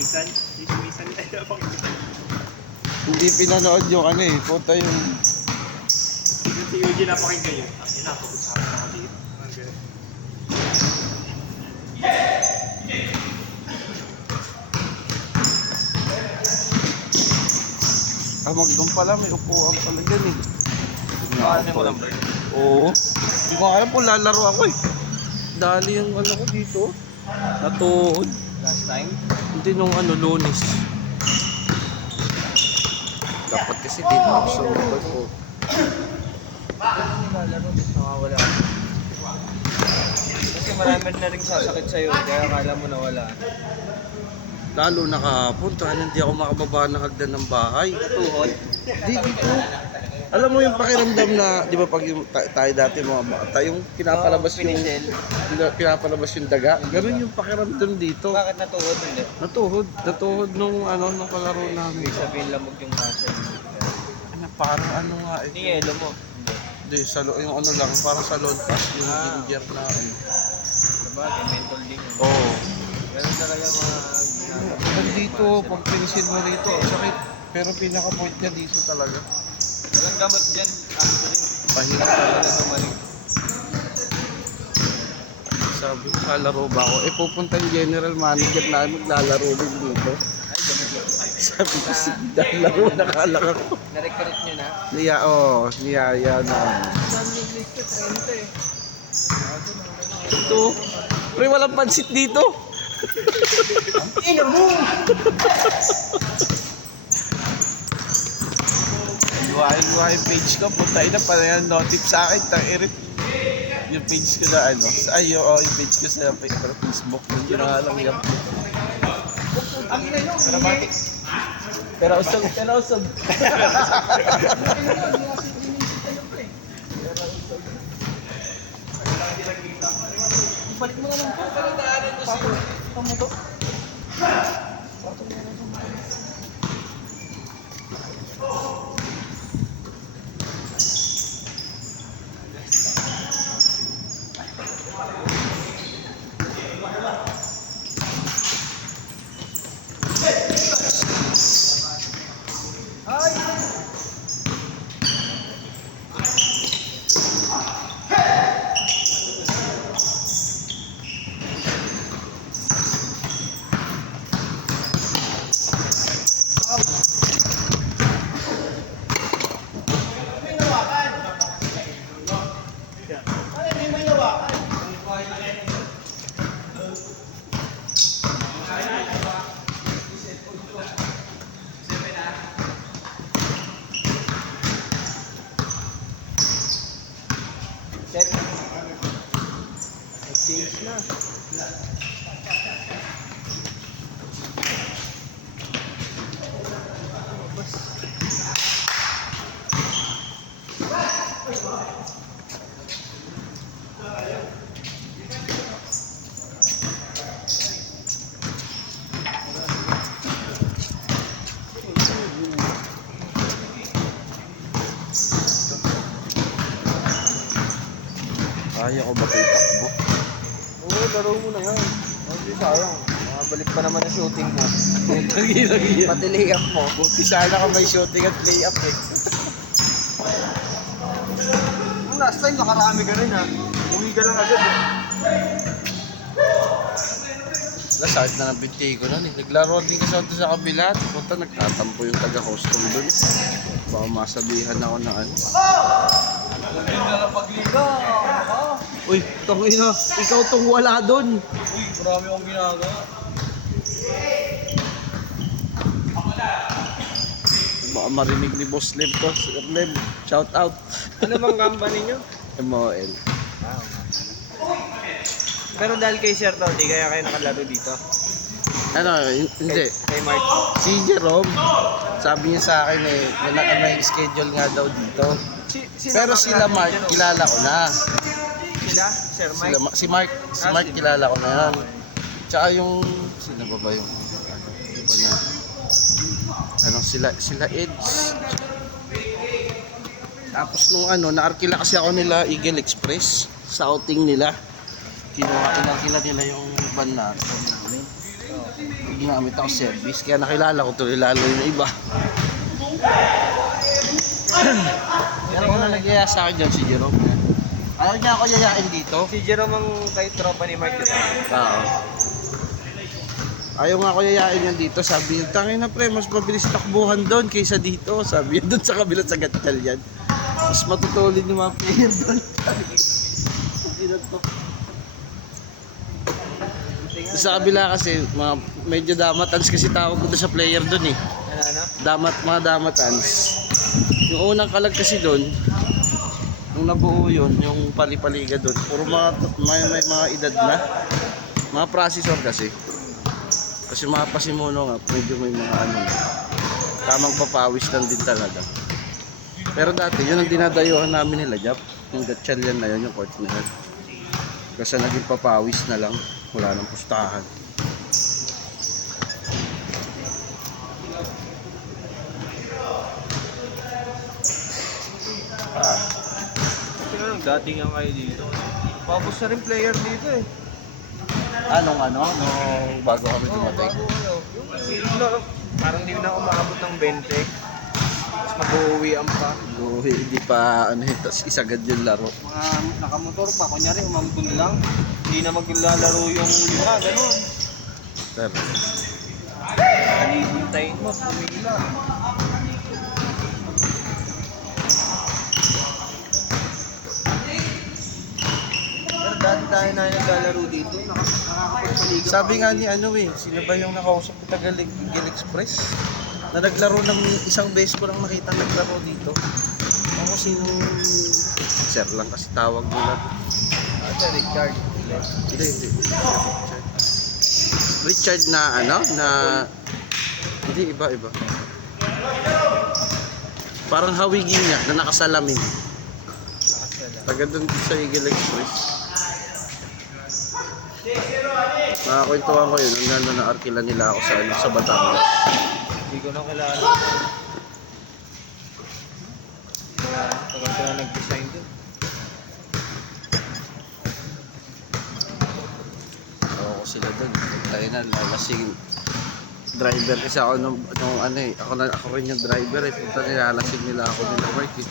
Chismisan. Chismisan tayo pakinggan. Hindi pinanood yung ano eh. Puta yung... Yung si Eugene napakinggan yun. Ang ina, pag-usapan ako dito. Okay. Magdun pala, may upuan pala dyan eh. Ano mo lang bro? Oo. Hindi ko alam kung lalaro ako eh. Dali yung ano ko dito. Natuhod. Last time? Hindi nung ano, Lunes. Dapat kasi dito ako sa mobile ko. Bakit nilalaro? Nakawala. Kasi marami na rin sasakit sa'yo, kaya akala mo nawala. Lalo na kahapon, dahil hindi ako makababa ng hagdan ng bahay. Tuhod? Di dito. Alam mo yung pakiramdam na, di ba pag yung, tayo dati mga bata, yung pinapalabas yung pinapalabas yung daga, ganun yung pakiramdam dito. Bakit natuhod hindi? Natuhod nung ano, nung kalaro namin. Ibig sabihin lamog yung muscle. Ano, parang ano nga eh. Hindi yelo mo. Hindi. Hindi, yung ano lang, parang sa load pass, yung in-gear na ano. Sabagay, mental din yun. Oo. Meron talaga mga Pag dito, pag pinisil mo rito, ang sakit. Pero pinaka-point niya dito talaga. walang gamot dyan, actually. Pahirap Talaga talaga. tumaling. Sabi ko, lalaro ba ako? Eh, pupunta yung general manager na maglalaro din dito. Ay, gamot. Sabi ko, sige, laro, nakalak ako. Na-recruit nyo na? Niyaya na. Saan yung list ko? 30 eh. Ito, pre, walang pansit dito. Ino mo! Iwain page ko, punta ina pa yan, notif sa akin, tangirit. Yung page ko na ano, yung page ko sa Facebook, hindi na nga lang yung Ang ina nyo! Dramatic. pero usog. Balik mo na lang po. Pero daanan ko sa'yo. Tama to? Set. Exchange na. Kaya ko ba ito itakbo? Oo, laro mo na yan. Hindi sayang. Makabalik pa naman ang shooting mo. Lagi. Pati layup mo. Buti sana ka may shooting at layup eh. Nung last time, nakarami ka rin ha. Uwi ka lang agad eh. Nasakit na ng binti ko nun eh. Naglaro din kasi ako sa kabila. Punta nagtatampo yung taga-custom dun. Baka masabihan ako na ano. Hindi na lang pagliga. Uy, tangina, ikaw tong wala dun. Uy, marami akong ginagawa. Baka marinig ni Boss Lev to. Sir Lev, shout out. Ano bang company nyo? MOL. Pero dahil kay Sir to, di kaya kayo nakalaro dito? Ano, hindi. Kay Mark. Si Jerome, sabi niya sa akin eh, may schedule nga daw dito. Pero sila Mark, kilala ko na. Sila? Sir Mike? Si Mark kilala ko na yan. Tsaka yung, sino ba ba yung, di ba na, ano, sila Eds. Tapos nung ano, naarkila kasi ako nila Eagle Express sa outing nila. Inarkila nila yung van natin. ginamit ako service. Kaya nakilala ko tuloy lalo yung iba. Pero kung na nagyaya sa akin dyan si Jerome. Ayaw niya ako yayain dito. Si Jerome ang kay tropa ni Mark yun. Oo. Ayaw nga ako yayain yan dito. Sabi niya, tangin na pre, mas mabilis takbuhan doon kaysa dito. Sabi niya doon sa kabila sa Gatchal yan. Mas matutulid yung mga player doon. Sa kabila kasi, medyo damatans kasi tawag ko doon sa player doon eh. Ano? Mga damatans. Yung unang kalag kasi doon, nung nabuo yun, yung palipaliga doon, puro may mga edad na. Mga processor kasi. Kasi mga pasimuno nga, medyo may mga ano, tamang papawis lang din talaga. Pero dati, yun ang dinadayuhan namin nila, Jap. Yung Gatchal yan na yun, yung court na yun. Kasi naging papawis na lang, wala nang pustahan. Sino nang dating nga kayo dito? Papos na rin player dito eh. Nung bago kami dumating? Bago ano. Yung parang di na umabot ng 20. Tapos mag-uwian pa. Hindi pa, tapos isagad yung laro. Mga nakamotor pa. Kunyari umambun lang. Hindi na maglalaro yung lima. Ganun. Pero, Hintayin mo. Pumila. Pero dati tayo na naglalaro dito. Nakakapagpaligo. sabi nga ni sino ba yung nakausap ko taga Gil Express? Na naglaro ng isang beses ko lang nakita naglaro dito. Ako sinong sir lang kasi tawag nila. Richard. Hindi. Richard na hindi iba. Parang hawigin niya na nakasalamin. Taga doon sa Eagle Express. Nakakwentuhan ko yun, nung na-arkila nila ako sa Batangas. Hindi ko na kilala. Tagal ko na nag-design din. Ako sila doon. Tayo na, lalasing driver kasi ako ako rin yung driver eh. Punta nilalasing nila ako nila work eh.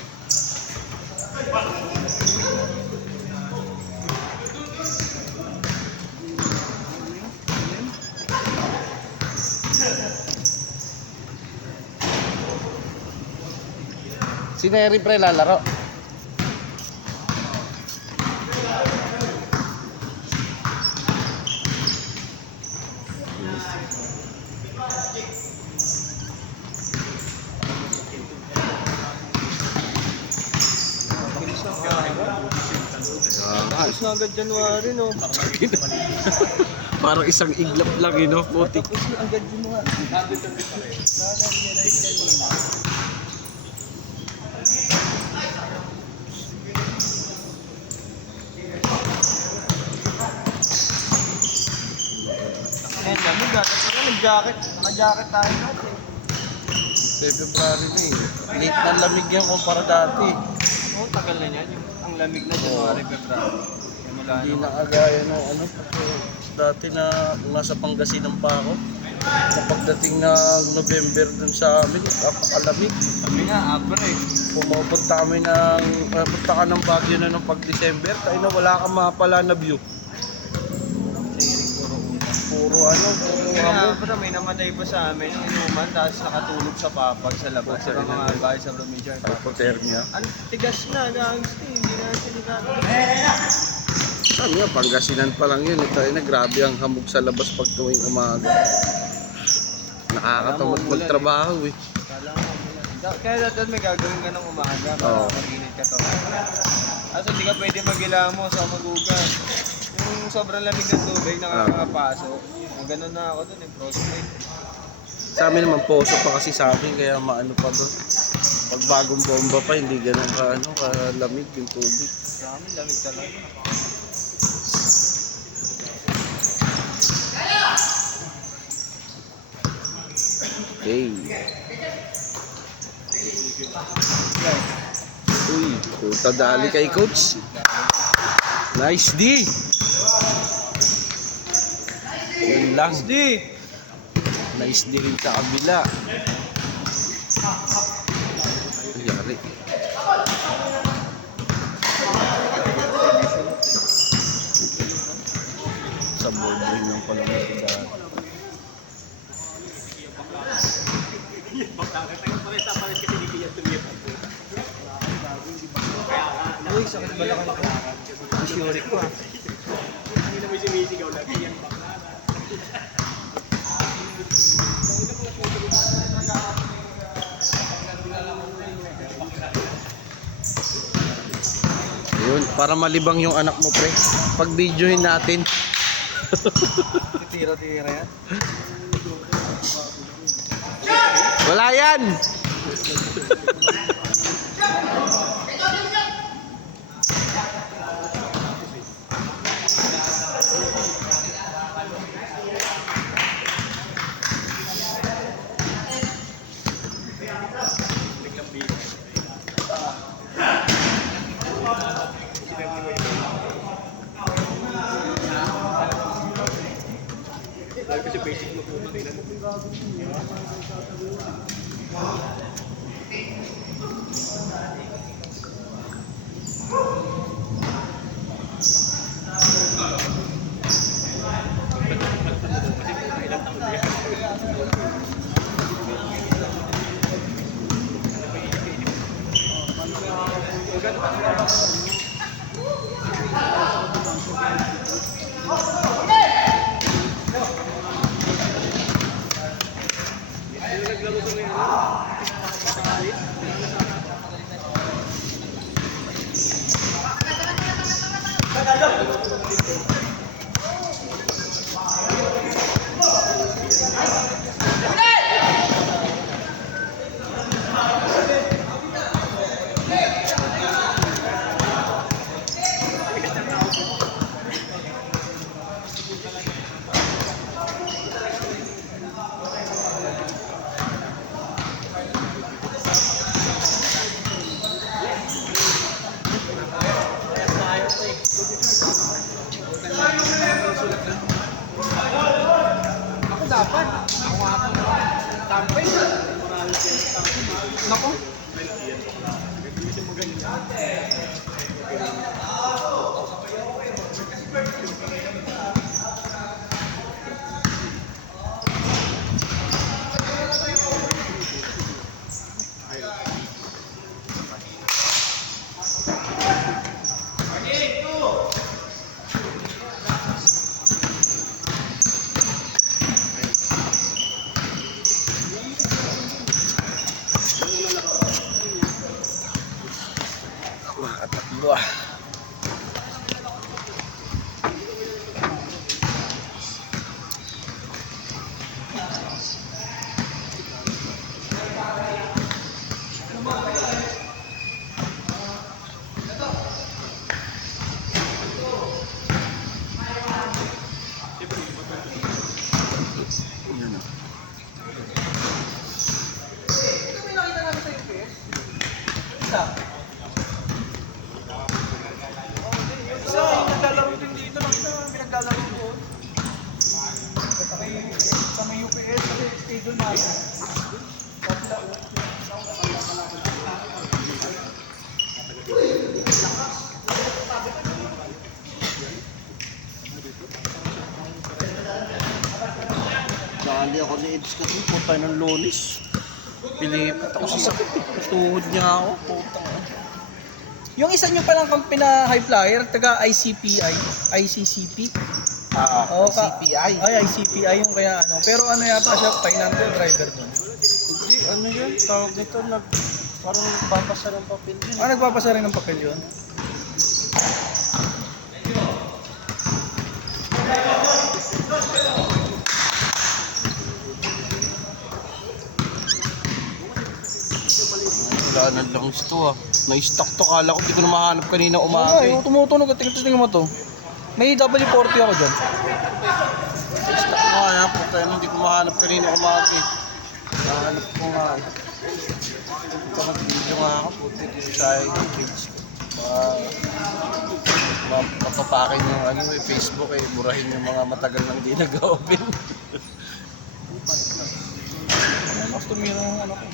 Si Neri pre lalaro. Tapos na agad January, no? Parang isang iglap lang putik. Tapos na agad January. Lamig ah. Kasi nag-jacket. Naka-jacket tayo natin. February na eh. Late na lamig yan kumpara dati. Oo, tagal na yan. Ang lamig na January, February. Mula Hindi na kagaya no dati na nasa Pangasinan pa ako. Kapagdating ng November dun sa amin, napakalamig. Sabi nga, abra eh. Pumunta kami punta ka ng Baguio na ng pag-December, tayo na wala kang mapala na view. Puro Kaya hamog. abra, may namatay pa sa amin yung inuman, tapos nakatulog sa papag sa labas. Sa mga bahay sa probinsya. Hypothermia. Ang tigas na, gangsti. Hindi na silikado. Sabi nga, Pangasinan pa lang yun. Ito ay grabe ang hamog sa labas pag tuwing umaga. Nakakatamad magtrabaho eh. Kala mo, kaya dati may gagawin ka ng umaga para mag-init ka to. Kaso hindi ka pwede mag-ilamo sa magugas. Yung sobrang lamig ng tubig, nakakapasok. Ganun na ako dun, frostbite. Sa amin naman poso pa kasi sa amin kaya maano pa doon. Pag bagong bomba pa hindi ganun kalamig yung tubig. Sa amin, lamig talaga. Okay. Uy, puta dali kay coach. Nice D. Yun lang. Di! Nice din rin sa kabila. Yari. Sa board ring lang pala na sila. Uy, sakit ba lang ako? Isyori ko ah. Hindi na may sumisigaw lagi yan ba? Ayun, para malibang yung anak mo, pre. Pag videohin natin. Tira-tira yan. Wala yan! Lagi kasi basic mo po tingnan mo. Ako dapat. Ako nga po. Tampay. Naku. Makatakbo ah. Yan ah. Isa. Isa, yung naglalaro din dito. Nakita mo yung pinaglalaro doon. Sa may UPS, sa stadium natin. Dali ako ni Eds kasi punta ng Lunes. Pilipat ako sa sakit. Tuhod niya ako. Putang. Yung isa nyo palang kang pina-high flyer, taga ICPI, ICCP. Oo, CPI. Ay, ICPI yung kaya ano. Pero ano yata siya, Painante driver doon. Hindi, ano yun? Tawag nito, parang nagpapasa ng papel yun. Ah, nagpapasa rin ng papel yun? Wala na lang ito ah. Na-stock to, kala ko di ko na mahanap kanina Oo umaga. nga, yung tumutunog at tingnan mo to. May W40 ako dyan. Na-stock ko nga, puta yun, hindi ko mahanap kanina umaga eh. Nahanap ko nga eh. Ito mag-video nga ako, puta dito sa yung page ko. Mapapakin yung ano eh, Facebook eh, murahin yung mga matagal nang di nag-open. tumira ng ano ko.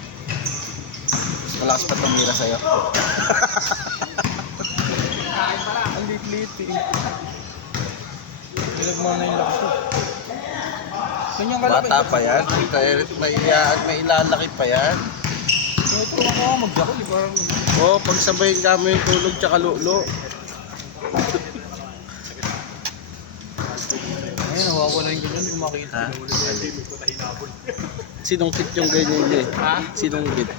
Mas malakas pa tumira sa'yo. Ang lit-lit eh. Pinagmana yung lakas ko. Ganyan kalaki. Bata pa yan. May ilalaki pa yan. Ito ako mag-jackal. Parang Oo, pagsabayin kami yung tulog tsaka lulo. ayun, nawawala yung ganyan. Hindi ko makita. Sinungkit yung ganyan niya eh. Ha? Sinungkit.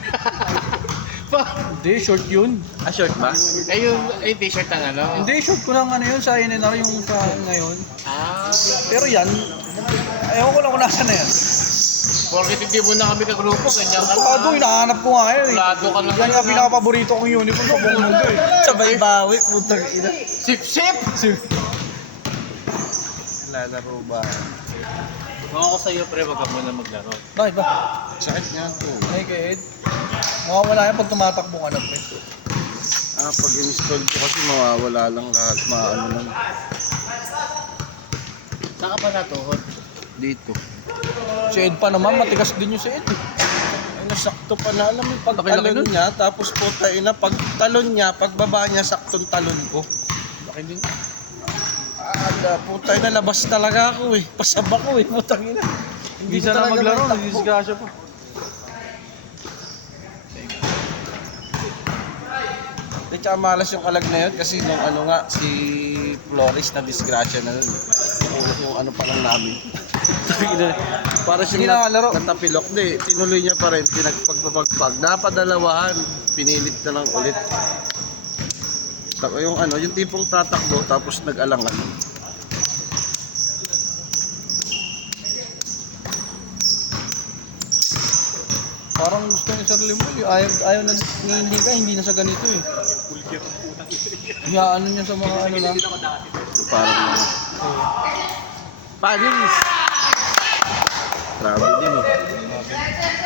Hindi, short yun. Ah, short ba? Yung t-shirt ng ano? Hindi, short ko lang ano yun sa NNR yung sa ngayon. Ah, Pero yan, ayaw ko lang kung nasa na yan. porkit hindi mo na kami kagrupo, ganyan ka Pagkado, hinahanap ko nga ngayon eh. Kulado ka na Yan nga pinaka-paborito kong uniform sa buong mundo eh. Sabay bawi, putang ina. Sip-sip! Lalaro ba? Kung ako sa'yo, pre, wag ka muna maglaro. Bakit ba? Sakit nga to. Ay, kay Ed. Mawawala yan pag tumatakbo ka na pre. Ah, pag install ko kasi mawawala lang lahat. Maano lang. Saan ka pa natuhod? Dito. Si Ed pa naman, matigas din yung si Ed eh. Ay, nasakto pa na. Alam mo yung Laki-laki pagtalon nun. niya, tapos puta ina, pag talon niya, pagbaba niya, saktong talon ko. Laki din. Puta ina, labas talaga ako eh. Pasaba ko eh, putang ina. Hindi ko sana talaga maglaro, natakbo. nadisgrasya pa. Di tsaka malas yung kalag na yun kasi nung ano nga, si Flores na disgrasya na nun. Yung ano pa lang namin. Para Hindi siyang nakalaro. natapilok. Di, tinuloy niya pa rin, pinagpagpagpag. Napadalawahan, pinilit na lang ulit. Yung ano, yung tipong tatakbo tapos nag-alangan. Parang gusto ni Sir Limol, ayaw na hindi ka, hindi na sa ganito eh. Ano niya sa mga ano lang. So, parang Panis! Grabe din eh.